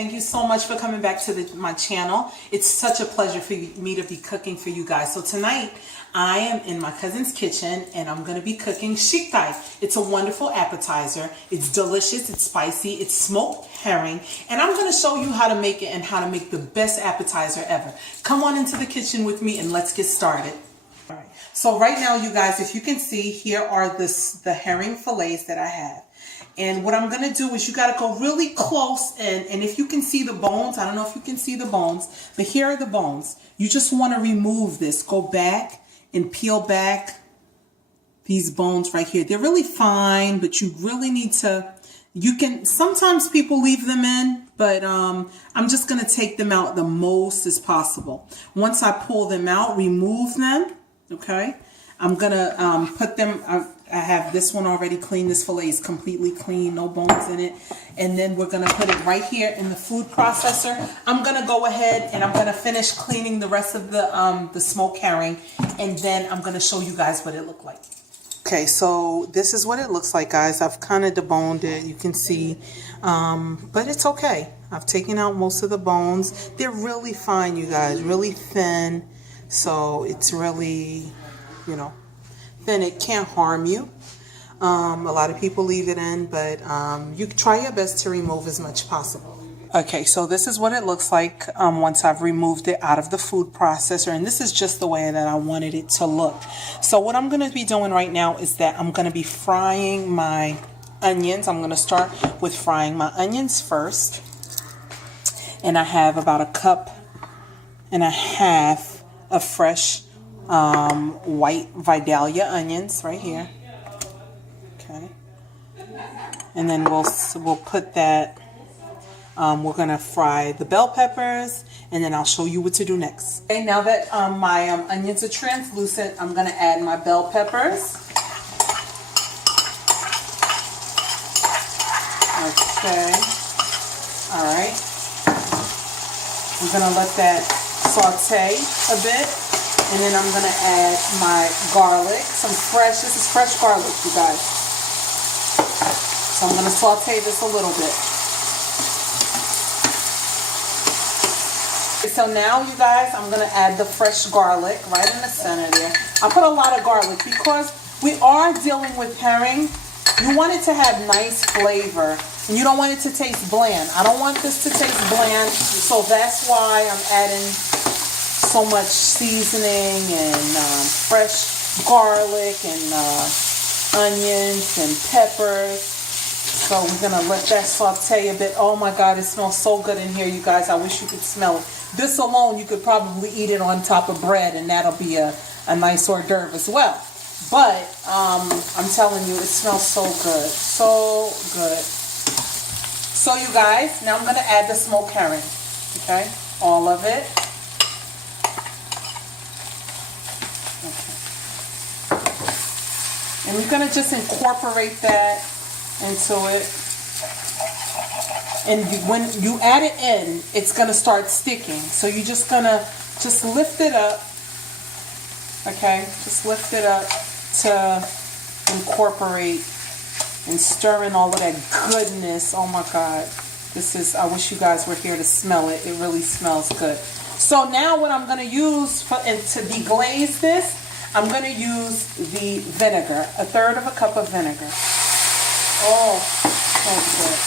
Thank you so much for coming back to my channel. It's such a pleasure for me to be cooking for you guys. So tonight I am in my cousin's kitchen and I'm going to be cooking Chiktay. It's a wonderful appetizer. It's delicious, it's spicy, it's smoked herring, and I'm going to show you how to make it and how to make the best appetizer ever. Come on into the kitchen with me and let's get started. All right. So right now, you guys, if you can see, here are the herring fillets that I have. And what I'm going to do is you got to go really close, and if you can see the bones, I don't know if you can see the bones, but here are the bones. You just want to remove this. Go back and peel back these bones right here. They're really fine, but you really need to, sometimes people leave them in, but I'm just going to take them out the most as possible. Once I pull them out, remove them, okay? I'm going to put them, I have this one already clean. This fillet is completely clean, no bones in it. And then we're going to put it right here in the food processor. I'm going to go ahead and I'm going to finish cleaning the rest of the smoked herring. And then I'm going to show you guys what it looked like. Okay, so this is what it looks like, guys. I've kind of deboned it, you can see. But it's okay. I've taken out most of the bones. They're really fine, you guys, really thin. So it's really, you know, then it can't harm you. A lot of people leave it in, but you try your best to remove as much possible. Okay, so this is what it looks like once I've removed it out of the food processor, and this is just the way that I wanted it to look. So what I'm going to be doing right now is that I'm going to be frying my onions. I'm going to start with frying my onions first, and I have about 1.5 cups of fresh white Vidalia onions right here. Okay, and then we'll put that. We're gonna fry the bell peppers, and then I'll show you what to do next. Okay, now that my onions are translucent, I'm gonna add my bell peppers. Okay, all right. We're gonna let that saute a bit. And then I'm going to add my garlic, this is fresh garlic, you guys. So I'm going to saute this a little bit. Okay, so now, you guys, I'm going to add the fresh garlic right in the center there. I put a lot of garlic because we are dealing with herring. You want it to have nice flavor, and you don't want it to taste bland. I don't want this to taste bland, so that's why I'm adding so much seasoning and fresh garlic and onions and peppers. So we're gonna let that saute a bit. Oh my God, it smells so good in here, you guys. I wish you could smell it. This alone, you could probably eat it on top of bread, and that'll be a nice hors d'oeuvre as well. But I'm telling you, it smells so good, so good. So you guys, now I'm gonna add the smoked herring. Okay, all of it. And we're going to just incorporate that into it. And when you add it in, it's going to start sticking. So you're just going to lift it up. Okay? Just lift it up to incorporate and stir in all of that goodness. Oh my God. I wish you guys were here to smell it. It really smells good. So now what I'm going to use to deglaze this, I'm going to use the vinegar, 1/3 cup of vinegar. Oh, so good.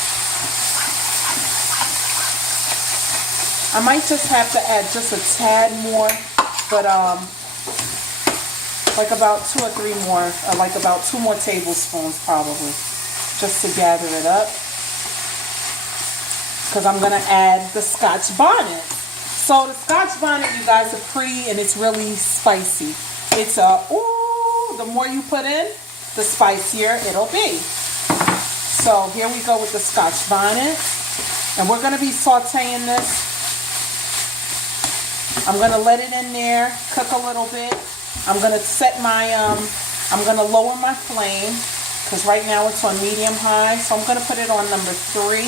I might just have to add just a tad more, but like about 2 or 3 more, like about 2 more tablespoons probably, just to gather it up. Because I'm going to add the Scotch bonnet. So the Scotch bonnet, you guys, are pretty, and it's really spicy. It's the more you put in, the spicier it'll be. So here we go with the Scotch bonnet. And we're going to be sauteing this. I'm going to let it in there, cook a little bit. I'm going to set my, I'm going to lower my flame, because right now it's on medium high. So I'm going to put it on number 3.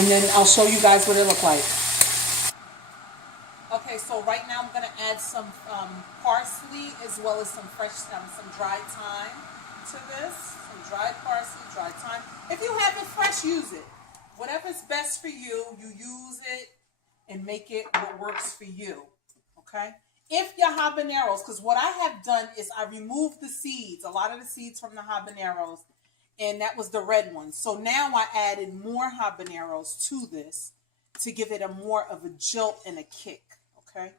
And then I'll show you guys what it looks like. Okay, so right now I'm going to add some parsley as well as some fresh, some dried thyme to this. Some dried parsley, dried thyme. If you have it fresh, use it. whatever's best for you, you use it and make it what works for you. Okay? If your habaneros, because what I have done is I removed the seeds, a lot of the seeds from the habaneros, and that was the red one. So now I added more habaneros to this to give it a more of a jolt and a kick. Okay?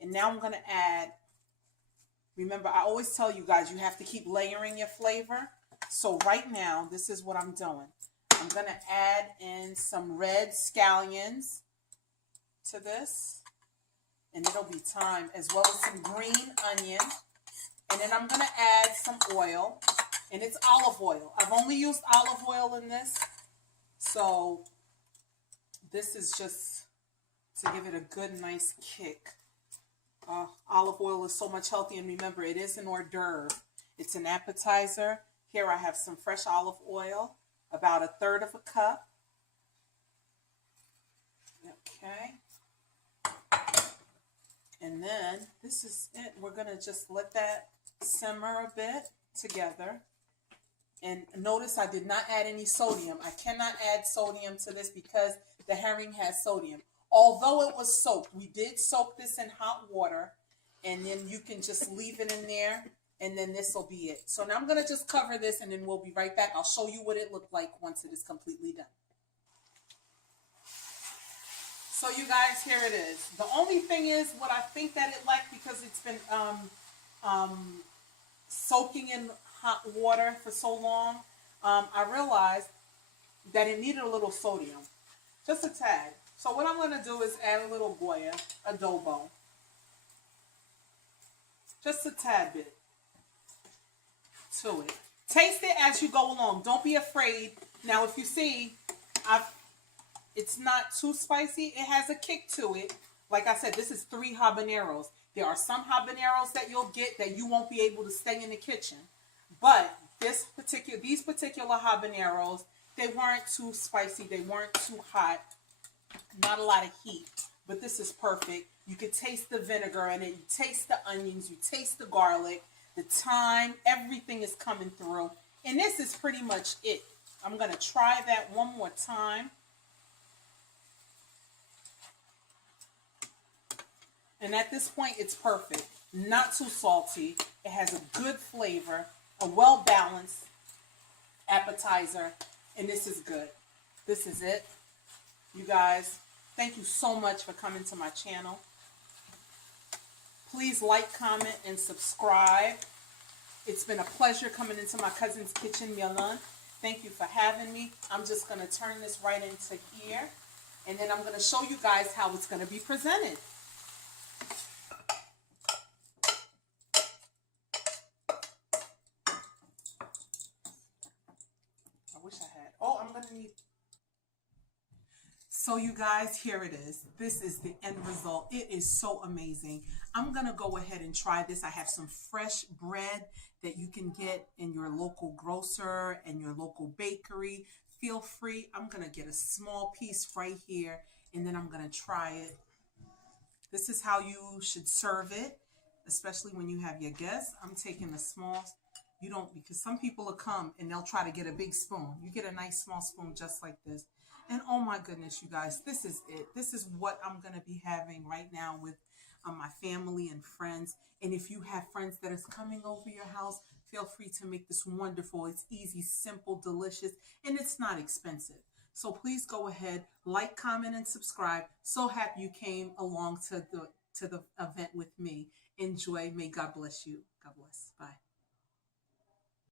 And now I'm going to add, remember, I always tell you guys, you have to keep layering your flavor. So right now, this is what I'm doing. I'm going to add in some red scallions to this. And it'll be thyme, as well as some green onion. And then I'm going to add some oil. And it's olive oil. I've only used olive oil in this. So this is just to give it a good, nice kick. Olive oil is so much healthier. And remember, it is an hors d'oeuvre. It's an appetizer. Here I have some fresh olive oil, about 1/3 of a cup. Okay. And then this is it. We're going to just let that simmer a bit together. And notice I did not add any sodium. I cannot add sodium to this because the herring has sodium. Although it was soaked, we did soak this in hot water. And then you can just leave it in there. And then this will be it. So now I'm going to just cover this and then we'll be right back. I'll show you what it looked like once it is completely done. So you guys, here it is. The only thing is what I think that it lacked, because it's been soaking in hot water for so long, I realized that it needed a little sodium. Just a tad. So what I'm going to do is add a little Goya adobo. Just a tad bit to it. Taste it as you go along. Don't be afraid. Now, if you see, it's not too spicy. It has a kick to it. Like I said, this is 3 habaneros. There are some habaneros that you'll get that you won't be able to stay in the kitchen. But these particular habaneros, they weren't too spicy. They weren't too hot. Not a lot of heat. But this is perfect. You can taste the vinegar in it. You taste the onions. You taste the garlic. The thyme, everything is coming through. And this is pretty much it. I'm going to try that one more time. And at this point, it's perfect. Not too salty. It has a good flavor, a well-balanced appetizer, and this is good. This is it. You guys, thank you so much for coming to my channel. Please like, comment, and subscribe. It's been a pleasure coming into my cousin's kitchen, Milan. Thank you for having me. I'm just going to turn this right into here. And then I'm going to show you guys how it's going to be presented. I wish I had. Oh, I'm going to need... So you guys, here it is. This is the end result. It is so amazing. I'm going to go ahead and try this. I have some fresh bread that you can get in your local grocer and your local bakery. Feel free. I'm going to get a small piece right here, and then I'm going to try it. This is how you should serve it, especially when you have your guests. I'm taking a small, because some people will come and they'll try to get a big spoon. You get a nice small spoon just like this. And oh my goodness, you guys, this is it. This is what I'm going to be having right now with my family and friends. And if you have friends that is coming over your house, feel free to make this wonderful. It's easy, simple, delicious, and it's not expensive. So please go ahead, like, comment, and subscribe. So happy you came along to the event with me. Enjoy. May God bless you.